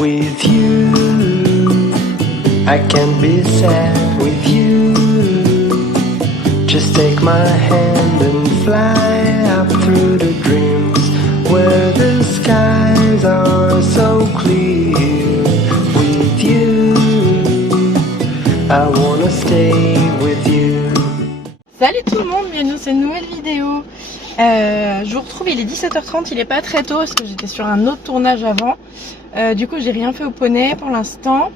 with you. I can't be sad with you. Just take my hand and fly up through the dreams where the skies are so clear. With you, I wanna stay with you. Salut tout le monde, bienvenue dans cette nouvelle vidéo. Je vous retrouve, il est 17h30, il est pas très tôt parce que j'étais sur un autre tournage avant. Du coup j'ai rien fait au poney pour l'instant.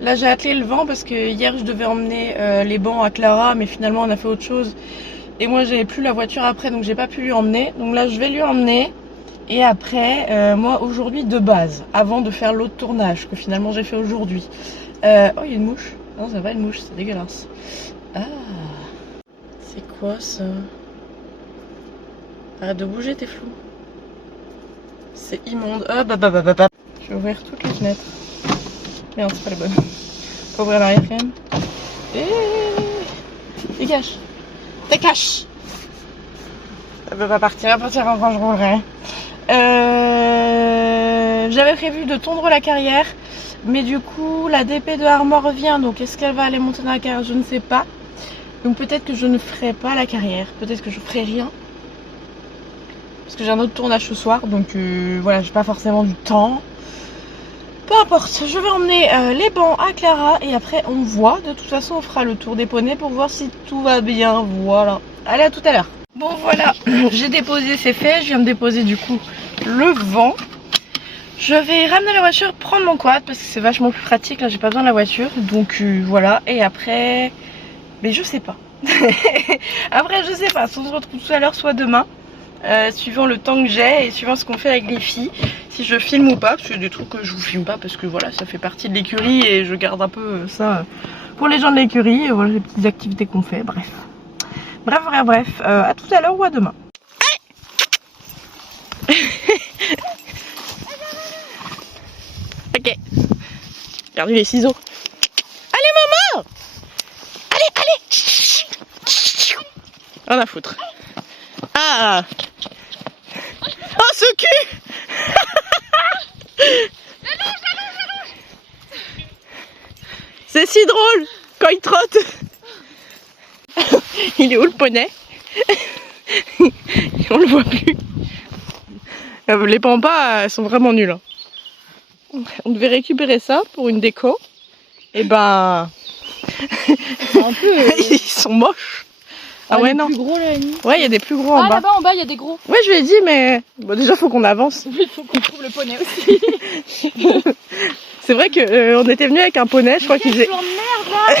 Là j'ai attelé le vent parce que hier je devais emmener les bancs à Clara, mais finalement on a fait autre chose. Et moi j'avais plus la voiture après, donc j'ai pas pu lui emmener. Donc là je vais lui emmener. Et après, moi aujourd'hui de base, avant de faire l'autre tournage que finalement j'ai fait aujourd'hui. Oh il y a une mouche. Non ça va une mouche, c'est dégueulasse. Ah, c'est quoi ça? Arrête de bouger, t'es flou. C'est immonde. Oh bah. Je vais ouvrir toutes les fenêtres. Merde, c'est pas la bonne. Faut ouvrir l'arrière quand même. Dégage. Dégage. Elle veut pas partir, elle va partir quand je roulerai. J'avais prévu de tondre la carrière. Mais du coup, la DP de Armor revient. Donc est-ce qu'elle va aller monter dans la carrière? Je ne sais pas. Donc peut-être que je ne ferai pas la carrière. Peut-être que je ferai rien. Parce que j'ai un autre tournage ce soir, donc voilà, j'ai pas forcément du temps. Peu importe, je vais emmener les bancs à Clara et après on voit. De toute façon, on fera le tour des poneys pour voir si tout va bien. Voilà. Allez, à tout à l'heure. Bon, voilà, j'ai déposé, c'est fait. Je viens de déposer du coup le vent. Je vais ramener la voiture, prendre mon quad parce que c'est vachement plus pratique. Là, j'ai pas besoin de la voiture, donc voilà. Et après, mais je sais pas. Après, je sais pas. Soit on se retrouve tout à l'heure, soit demain. Suivant le temps que j'ai et suivant ce qu'on fait avec les filles, si je filme ou pas, parce que des trucs que je vous filme pas parce que voilà, ça fait partie de l'écurie et je garde un peu ça pour les gens de l'écurie, voilà les petites activités qu'on fait, bref, à tout à l'heure ou à demain. Ok, perdu les ciseaux. Allez maman, allez, rien à foutre. Ah, oh ce cul. C'est si drôle quand il trotte. Il est où le poney? On le voit plus. Les pampas elles sont vraiment nuls. On devait récupérer ça pour une déco. Et ben ils sont moches. Ah ouais, non. Plus gros là, ouais, il y a des plus gros en bas. Ah là-bas en bas, il y a des gros. Ouais, je lui ai dit, mais bon, déjà faut qu'on avance. Oui, il faut qu'on trouve le poney aussi. C'est vrai que on était venu avec un poney, je crois qu'il faisait. De merde, là.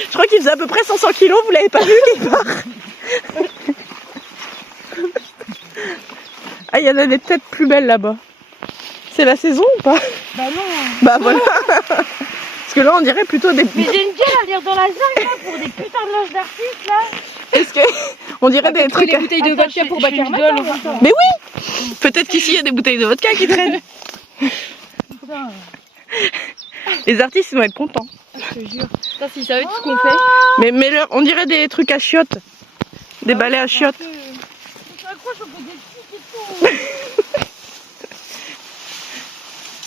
Je crois qu'il faisait à peu près 500 kilos, vous l'avez pas vu qu'il part. Ah, il y en a des têtes plus belles là-bas. C'est la saison ou pas? Bah non. Bah voilà. Parce que là on dirait plutôt des... Mais j'aime bien aller dans la jungle là pour des putains de loges d'artistes là. Est-ce que on dirait des trucs... Des bouteilles de vodka pour Bacar Matin. Mais oui. Peut-être qu'ici il y a des bouteilles de vodka qui traînent. Les artistes ils vont être contents. Je te jure. Putain, s'ils savaient tout ce qu'on fait. Mais leur, on dirait des trucs à chiottes. Des balais à chiottes.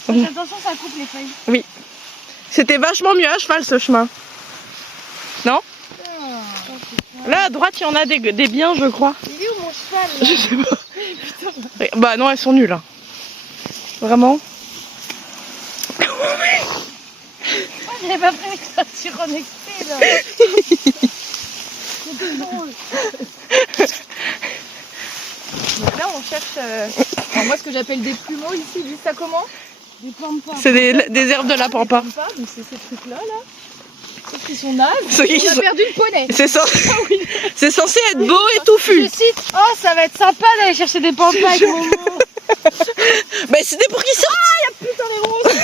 Attention, ça coupe les feuilles. Oui. C'était vachement mieux à cheval ce chemin. Non? Là à droite il y en a des biens je crois. Il est où mon cheval là? Je sais pas. Bah non elles sont nulles. Hein. Vraiment. Oh, j'avais pas prévu que ça tire en excès là. C'est drôle. Donc là on cherche alors moi ce que j'appelle des plumeaux ici, ils disent ça comment? Des pampas. C'est des herbes de la pampa. Donc c'est ces trucs là là. Sauf qu'ils sont nazes. On a perdu le poney. C'est censé être beau et touffu. Je cite, oh ça va être sympa d'aller chercher des pampas avec Momo. Bah c'était pour qu'ils sortent. Ah y'a putain des roses.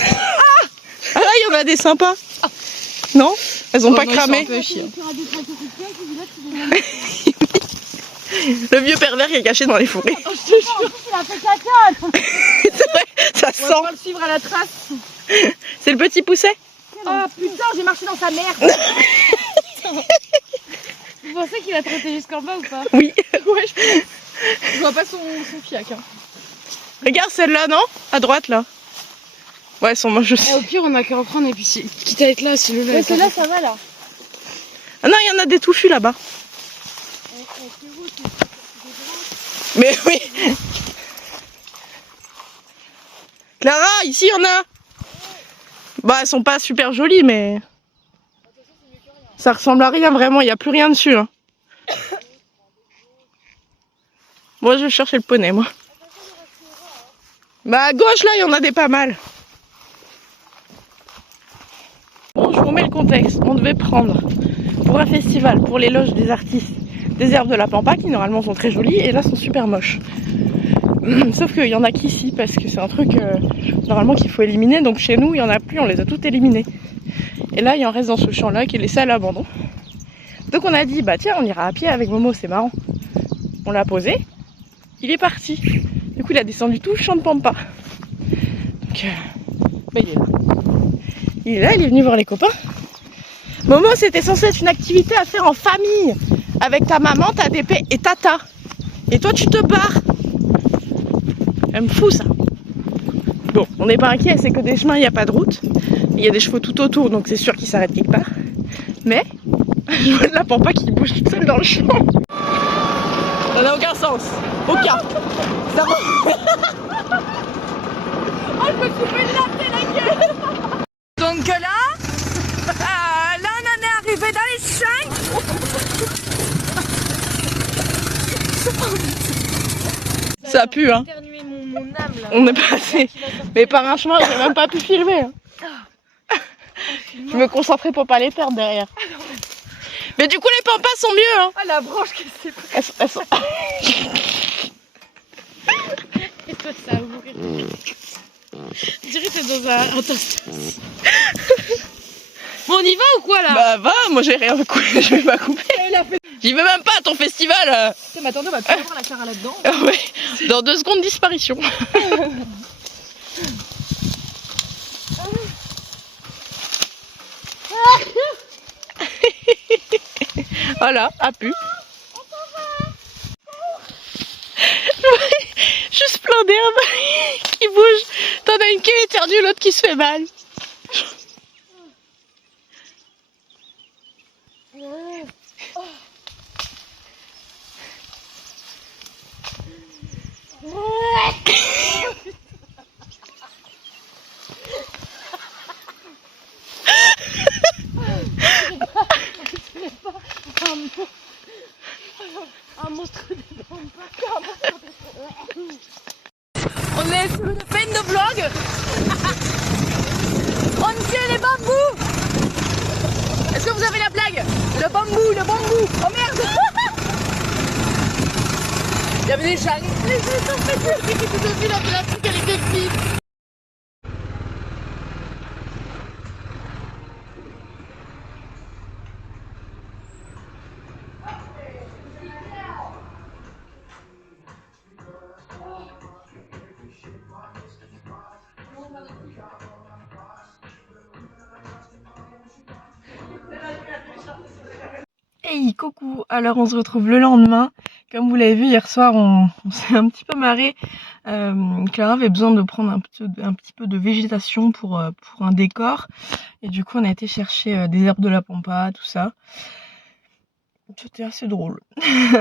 Ah là il y en a des sympas. Non? Elles ont pas cramé. Le vieux pervers qui est caché dans les forêts. Oh, je te jure. Il a fait caca. C'est vrai, ça sent. On va le suivre à la trace. C'est le petit pousset? Oh putain, j'ai marché dans sa merde. Vous pensez qu'il a trotté jusqu'en bas ou pas? Oui. Ouais, je pense. Je vois pas son fiac. Hein. Regarde celle-là, non? À droite là. Ouais, elles sont moches aussi. Et au pire, on a qu'à reprendre et puis quitte à être là, si le lait. Mais celle-là, ça va là. Ah non, il y en a des touffus là-bas. Mais oui. Clara, ici il y en a. Bah, elles sont pas super jolies, mais ça ressemble à rien vraiment. Il n'y a plus rien dessus. Hein. Moi, je vais chercher le poney, moi. Bah, à gauche là, il y en a des pas mal. Bon, je vous mets le contexte. On devait prendre pour un festival, pour les loges des artistes, des herbes de la pampa qui normalement sont très jolies et là sont super moches. Sauf qu'il y en a qu'ici parce que c'est un truc normalement qu'il faut éliminer. Donc chez nous, il y en a plus, on les a toutes éliminées. Et là, il en reste dans ce champ-là qui est laissé à l'abandon. Donc on a dit, bah tiens, on ira à pied avec Momo, c'est marrant. On l'a posé, il est parti. Du coup, il a descendu tout le champ de pampa. Donc, bah, il est là. Il est là, il est venu voir les copains. Momo, c'était censé être une activité à faire en famille. Avec ta maman, ta DP et tata. Et toi, tu te barres. Elle me fout ça. Bon, on n'est pas inquiet, c'est que des chemins, il n'y a pas de route. Il y a des chevaux tout autour, donc c'est sûr qu'ils s'arrêtent quelque part. Mais, je vois de la pampa qui bouge toute seule dans le champ. Ça n'a aucun sens. Aucun. Ça va. Oh, je me suis fait latter la gueule. Donc là, là on en est arrivé dans les 5. Ça pue, hein. Mon âme, là. On est passé. Mais par un chemin, j'ai même pas pu filmer. Hein. Je me concentrais pour pas les perdre derrière. Mais du coup, les pampas sont mieux. Hein. Ah, la branche qui s'est prise. Elles sont... Et toi, ça va mourir. Je dirais que c'est dans un toast. Bon, on y va ou quoi là? Bah va, moi j'ai rien coupé, je vais pas couper. J'y vais même pas à ton festival. Mais attendez, on va plus avoir la Clara là-dedans. Ouais. Dans 2 secondes, disparition. Voilà, a pu. Juste plein d'herbes qui bougent. T'en as une qui est éternue, l'autre qui se fait mal. Un monstre de pampa. On est sur une peine de vlog. On tient les bambous. Est-ce que vous avez la blague? Le bambou, le bambou. Oh merde. Il y avait des gens. Les gens sont fait qui étaient depuis la truc, elle était petite. Hey, coucou. Alors on se retrouve le lendemain. Comme vous l'avez vu hier soir, on s'est un petit peu marré. Clara avait besoin de prendre un petit peu de végétation pour un décor. Et du coup on a été chercher des herbes de la pampa, tout ça. C'était assez drôle.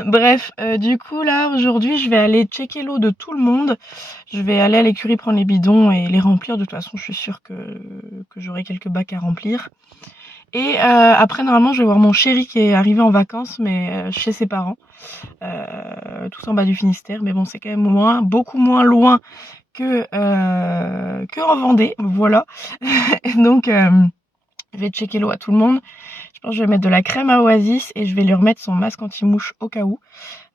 Bref, du coup là aujourd'hui je vais aller checker l'eau de tout le monde. Je vais aller à l'écurie prendre les bidons et les remplir. De toute façon je suis sûre que j'aurai quelques bacs à remplir. Et après normalement je vais voir mon chéri qui est arrivé en vacances mais chez ses parents. Tout en bas du Finistère. Mais bon c'est quand même beaucoup moins loin que en Vendée. Voilà. Donc je vais checker l'eau à tout le monde. Je pense que je vais mettre de la crème à Oasis et je vais lui remettre son masque anti-mouche au cas où.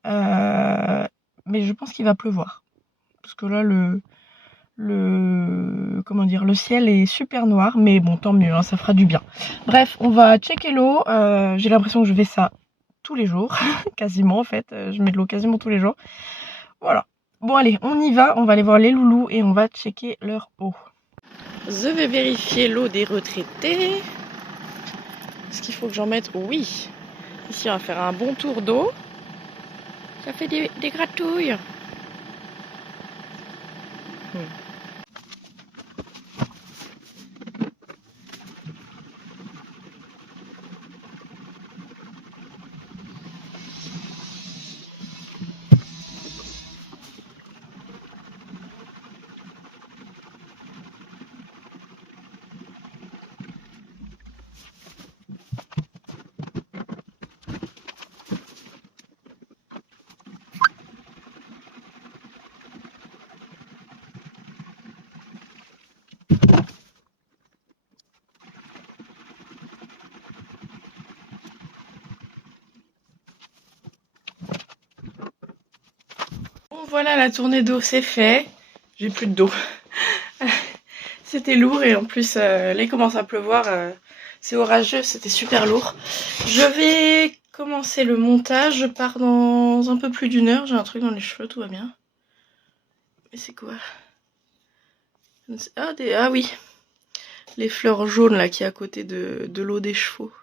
Mais je pense qu'il va pleuvoir. Parce que là, le ciel est super noir. Mais bon, tant mieux, hein, ça fera du bien. Bref, on va checker l'eau. J'ai l'impression que je fais ça tous les jours. Quasiment, en fait. Je mets de l'eau quasiment tous les jours. Voilà. Bon, allez, on y va. On va aller voir les loulous et on va checker leur eau. Je vais vérifier l'eau des retraités. Est-ce qu'il faut que j'en mette? Oui. Ici, on va faire un bon tour d'eau. Ça fait des gratouilles. Voilà, la tournée d'eau c'est fait. J'ai plus d'eau. C'était lourd et en plus là il commence à pleuvoir. C'est orageux, c'était super lourd. Je vais commencer le montage. Je pars dans un peu plus d'1 heure. J'ai un truc dans les cheveux, tout va bien. Mais c'est quoi? Ah oui. Les fleurs jaunes là qui est à côté de l'eau des chevaux.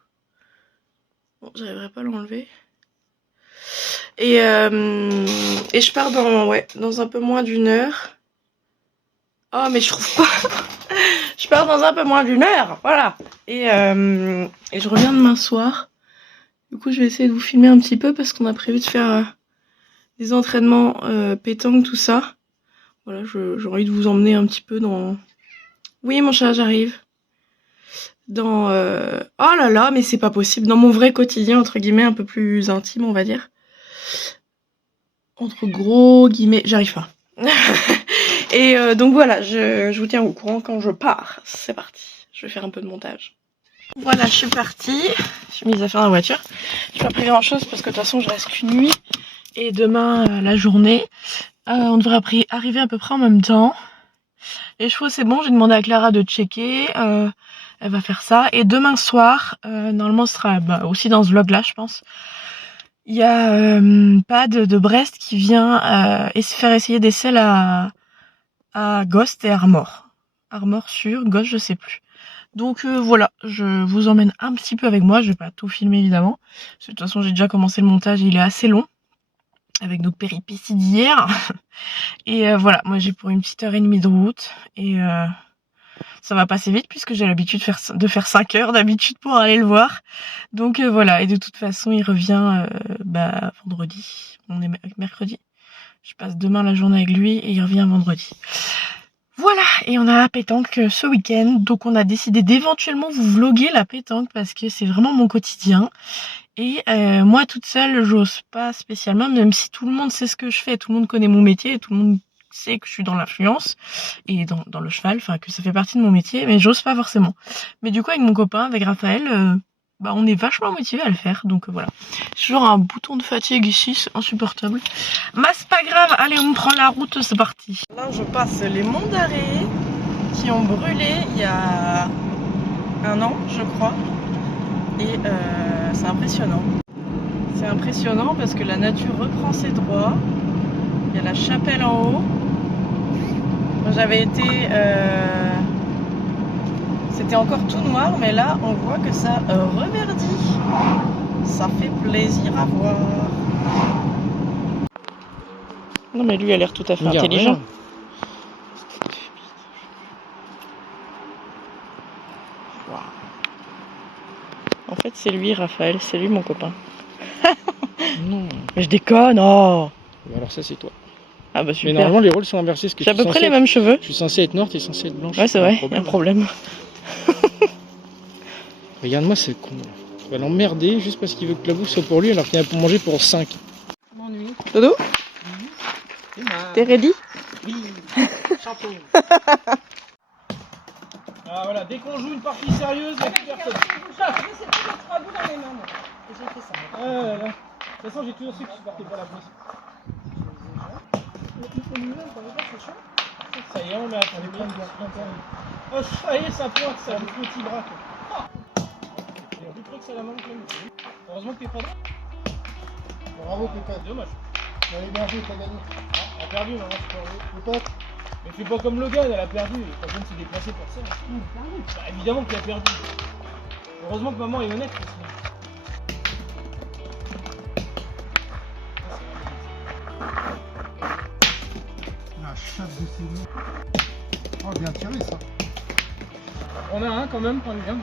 Bon, j'arriverai pas à l'enlever. Et je pars dans un peu moins d'1 heure. Oh mais je trouve pas. Je pars dans un peu moins d'1 heure, voilà. Et je reviens demain soir. Du coup je vais essayer de vous filmer un petit peu parce qu'on a prévu de faire des entraînements pétanque, tout ça. Voilà, j'ai envie de vous emmener un petit peu dans... Oui mon chat, j'arrive. Dans... Oh là là, mais c'est pas possible. Dans mon vrai quotidien, entre guillemets, un peu plus intime, on va dire. Entre gros guillemets, j'arrive pas. Et donc voilà, je vous tiens au courant quand je pars. C'est parti, je vais faire un peu de montage. Voilà, je suis partie. J'ai mis les affaires dans la voiture. J'ai pas pris grand chose parce que de toute façon je reste qu'une nuit. Et demain la journée. On devrait arriver à peu près en même temps. Les chevaux c'est bon, j'ai demandé à Clara de checker. Elle va faire ça. Et demain soir, normalement ce sera aussi dans ce vlog là je pense. Il y a Pad de Brest qui vient faire essayer des selles à Ghost et Armor. Armor sur Ghost, je sais plus. Donc voilà, je vous emmène un petit peu avec moi. Je vais pas tout filmer évidemment. Parce que de toute façon j'ai déjà commencé le montage et il est assez long. Avec nos péripéties d'hier. Et voilà, moi j'ai pour une petite 1h30 de route. Et ça va passer vite puisque j'ai l'habitude de faire 5 heures d'habitude pour aller le voir. Donc voilà, et de toute façon il revient vendredi. On est mercredi. Je passe demain la journée avec lui et il revient vendredi. Voilà, et on a pétanque ce week-end. Donc on a décidé d'éventuellement vous vloguer la pétanque parce que c'est vraiment mon quotidien. Et moi toute seule, j'ose pas spécialement, même si tout le monde sait ce que je fais, tout le monde connaît mon métier, et tout le monde sait que je suis dans l'influence et dans le cheval, enfin que ça fait partie de mon métier, mais j'ose pas forcément. Mais du coup avec mon copain, avec Raphaël, on est vachement motivés à le faire, donc voilà. J'ai toujours un bouton de fatigue ici, c'est insupportable. Mais c'est pas grave, allez on prend la route, c'est parti. Là je passe les monts d'Arrée qui ont brûlé il y a 1 an je crois. Et c'est impressionnant. C'est impressionnant parce que la nature reprend ses droits. Il y a la chapelle en haut. Quand j'avais été... C'était encore tout noir, mais là on voit que ça reverdit. Ça fait plaisir à voir. Non mais lui a l'air tout à fait intelligent. Rien. En fait c'est lui Raphaël, c'est lui mon copain. Non. Mais je déconne, oh. Alors ça c'est toi. Ah bah super. Mais normalement les rôles sont inversés. J'ai à peu près les mêmes cheveux. Je suis censé être noire, t'es censé être blanche. Ouais c'est vrai, il y a un problème. Regarde-moi ce con là. Tu vas l'emmerder juste parce qu'il veut que la bouffe soit pour lui alors qu'il y en a pour manger pour 5. M'ennuie. Dodo, t'es ready? Oui. Chapeau. Ah voilà, dès qu'on joue une partie sérieuse, il n'y a plus personne. C'est plus de 3 bouts dans les mains. Et j'ai fait ça. Ah là là. De toute façon j'ai toujours su que tu partais pas la police. Ça y est, on met attendez bien. Oh ça y est, ça pointe, ça, le petit bras quoi. Il y a plus près que ça la main que le... Heureusement que t'es pas là. Bravo Pépette. Dommage. Allez, bien joué, t'as gagné. Ah, elle a perdu, maman, c'est pas vrai. Pépette. Mais fais pas comme Logan, elle a perdu. Pas besoin de se déplacer pour ça. Bah, évidemment qu'il a perdu. Heureusement que maman est honnête. Parce que... La chape de ses mains. Oh, bien tiré ça. On a un quand même, quand même.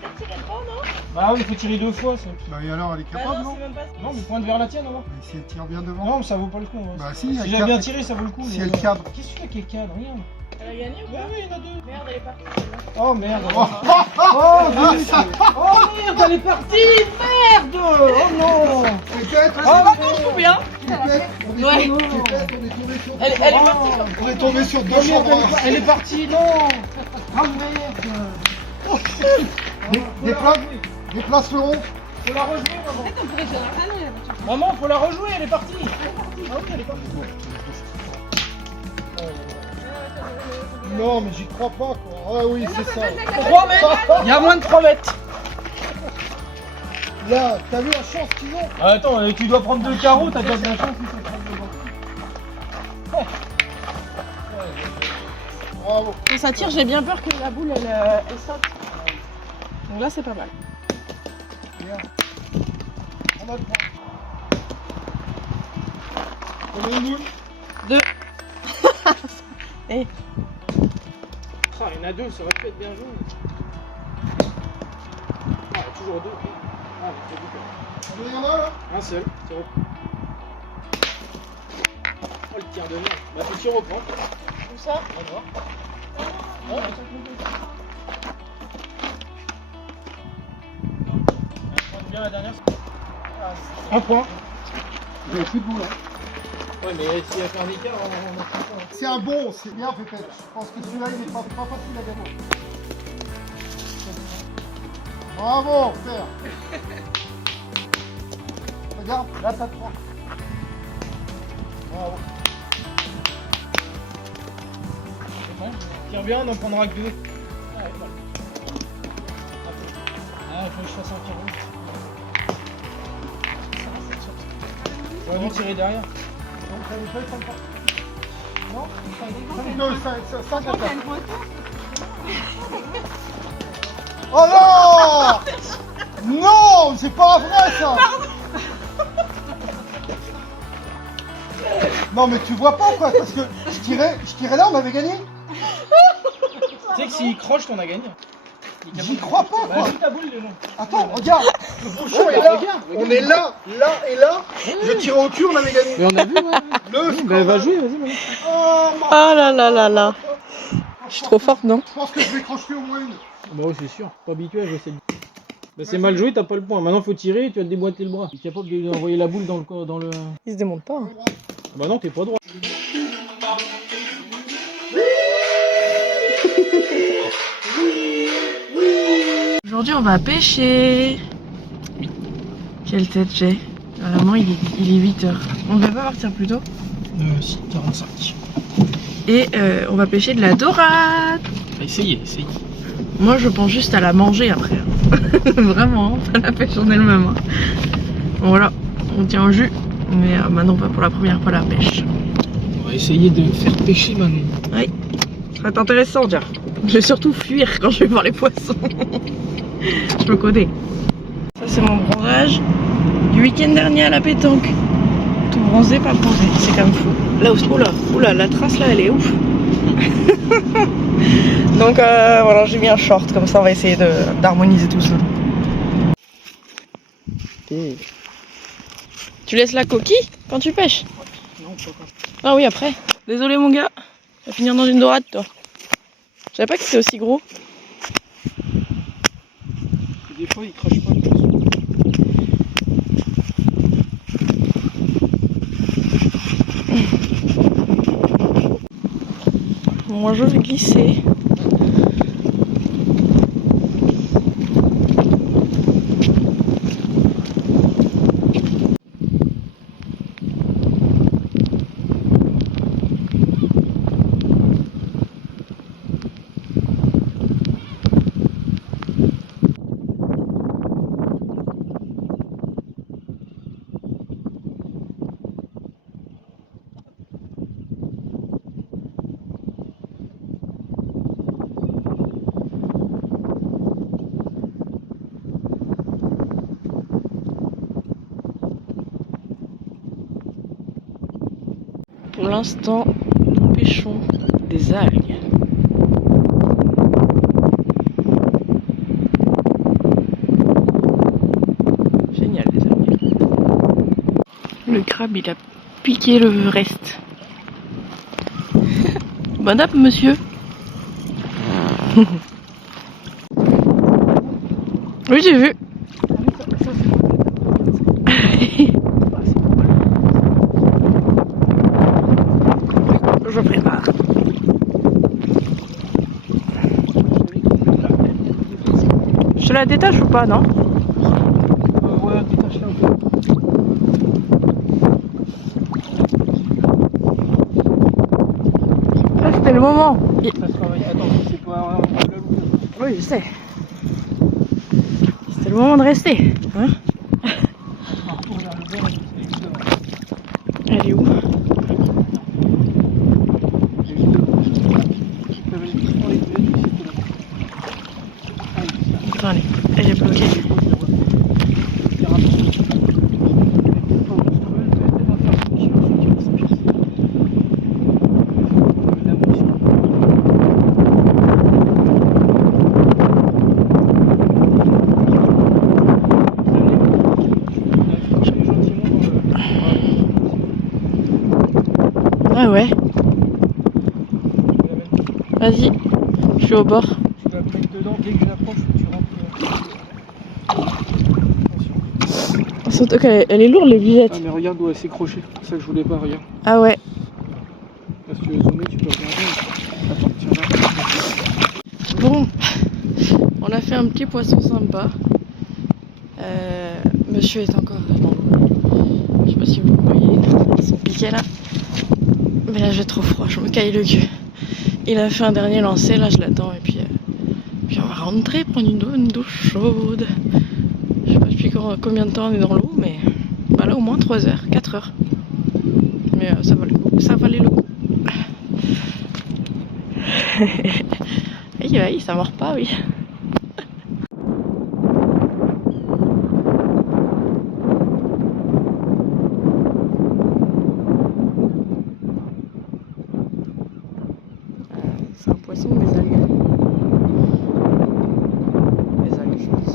Peut-être tirer droit, non? Bah oui, il faut tirer 2 fois. Ça. Bah et alors, elle est capable, non? Non, mais pointe vers la tienne, alors. Mais si elle tire bien devant. Non, ça vaut pas le coup. Hein. Bah si, Si j'avais bien tiré, ça vaut le coup. Si mais... elle cadre. Qu'est-ce que tu fais avec les cadres? Rien. Elle a gagné ou Bah pas? oui, il y en a 2. Merde, elle est partie. Oh merde. Oh, Oh merde, elle est partie. Merde. Oh non. Pépette. Oh Attends, je trouve bien. Pépette, on est Ouais. tombé sur... Elle est partie. On est tombé sur 2 Oh, merde, chambres. elle est partie, non. Oh merde. Déplace le rond. Faut la rejouer, maman. Maman, faut la rejouer, elle est partie. Ah oui, elle est partie. Non, mais j'y crois pas, quoi. Ah oui, c'est ça. 3 mètres. Il y a moins de 3 mètres. Là, t'as vu la chance qu'ils ont? Ah, attends, tu dois prendre 2 carreaux, t'as déjà de la chance. Bravo. Quand ça tire, j'ai bien peur que la boule elle saute. Donc là, c'est pas mal. Bien. On a le point. Combien de boules? 2. Ah, il y en a 2, ça aurait pu être bien jaune. Ah, toujours 2. Ah, c'est beaucoup. Combien il y en a là? Un seul, tire au... Oh, le tir de merde. Bah, faut tirer au point. Comme ça. On va voir. Ouais, ça compte. Prends bien la dernière. Un point. Vous avez plus de boules, hein. Ouais, mais s'il y a fait un écart, on a fait un point. C'est un bon, c'est bien peut-être. Je pense que celui-là, il n'est pas facile à gagner. Bravo, Père. Regarde, là, t'as 3. Bravo. C'est bon. Tire bien, on n'en prendra que 2. Ah, ouais, voilà. Ah, il faut que je fasse un tir rouge. J'aurais dû tirer derrière. Donc, ça nous fait 5 points. Non, 5 points. Oh non! Non, c'est pas vrai ça! Non mais tu vois pas quoi, parce que je tirais là, on avait gagné. Tu sais que s'il croche, on a gagné. J'y crois pas Bah, quoi. joue ta boule, les gens. Attends, regarde, le bouchon est là, on est là, là et là. Je tire au cul, on avait gagné. Mais on a vu, ouais. Le Bah, va jouer, vas-y, maintenant. Oh, mon- Ah là là là là. Je suis trop forte, non? Je pense que je vais crocheter au moins une. Bah, oui, c'est sûr. Pas habitué à jouer cette. Bah, c'est mal joué, t'as pas le point. Maintenant, faut tirer, tu vas te déboîter le bras. T'es capable d'envoyer la boule dans le. Il se démonte pas. Hein. Bah, non, t'es pas droit. Aujourd'hui, on va pêcher. Quelle tête j'ai. Vraiment, il est 8h. On ne va pas partir plus tôt. Si, 45. Et on va pêcher de la dorade. Essayez. Moi, je pense juste à la manger après. Vraiment, hein, pas la pêche en elle-même. Hein. Bon, voilà, on tient au jus. Mais maintenant, on va pour la première fois la pêche. On va essayer de faire pêcher Manon. Oui, ça va être intéressant, tiens. Je vais surtout fuir quand je vais voir les poissons. Je peux coder. Ça, c'est mon bronzage du week-end dernier à la pétanque. Tout bronzé, pas bronzé. C'est quand même fou. Là, oula, la trace là, elle est ouf. Donc voilà, j'ai mis un short, comme ça on va essayer d'harmoniser tout ça. Tu laisses la coquille quand tu pêches? Non, pas quand. Ah oui, après. Désolé mon gars, tu vas finir dans une dorade toi. Je savais pas que c'était aussi gros. Des fois, il crache pas. Bon, moi je vais glisser. Pour l'instant, nous pêchons des algues. Génial les algues. Le crabe il a piqué le reste. Bon app monsieur. Oui j'ai vu. Je prépare. Je te la détache ou pas, non? le moment. Ça sera... Attends, c'est pas la loupe. Oui, je sais. C'était le moment de rester. Hein? On retourne vers le bord et juste devant. Elle est où? Juste devant. Ça va être plus dans les boulettes, c'est Attends, elle est bloquée. Ah ouais. Vas-y, je suis au bord. Tu vas me mettre dedans dès que j'approche, tu rentres. Attention. Surtout qu'elle est lourde les billettes. Ah mais regarde où elle s'est crochée, c'est ça que je voulais pas, regarde. Ah ouais. Là, si tu veux zoomer, tu peux regarder. Attends, tiens là. Bon, on a fait un petit poisson sympa. Monsieur est encore dans l'eau. Je sais pas si vous voyez son piquet là. Mais là j'ai trop froid, je me caille le cul. Il a fait un dernier lancer, là je l'attends et puis on va rentrer prendre une douche chaude. Je sais pas depuis combien de temps on est dans l'eau, mais bah là au moins 3 heures, 4 heures. Mais ça va le coup, ça valait le coup. Aïe, ça mord pas, oui. C'est un poisson ou des algues? Des algues, je pense.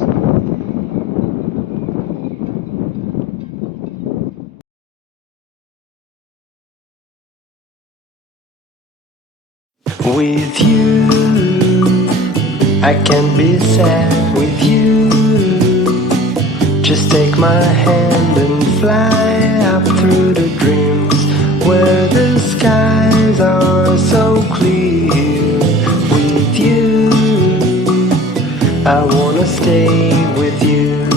With you, I can't be sad with you. Just take my hand and fly up through the dreams where the skies are so clear. With you, I wanna stay with you.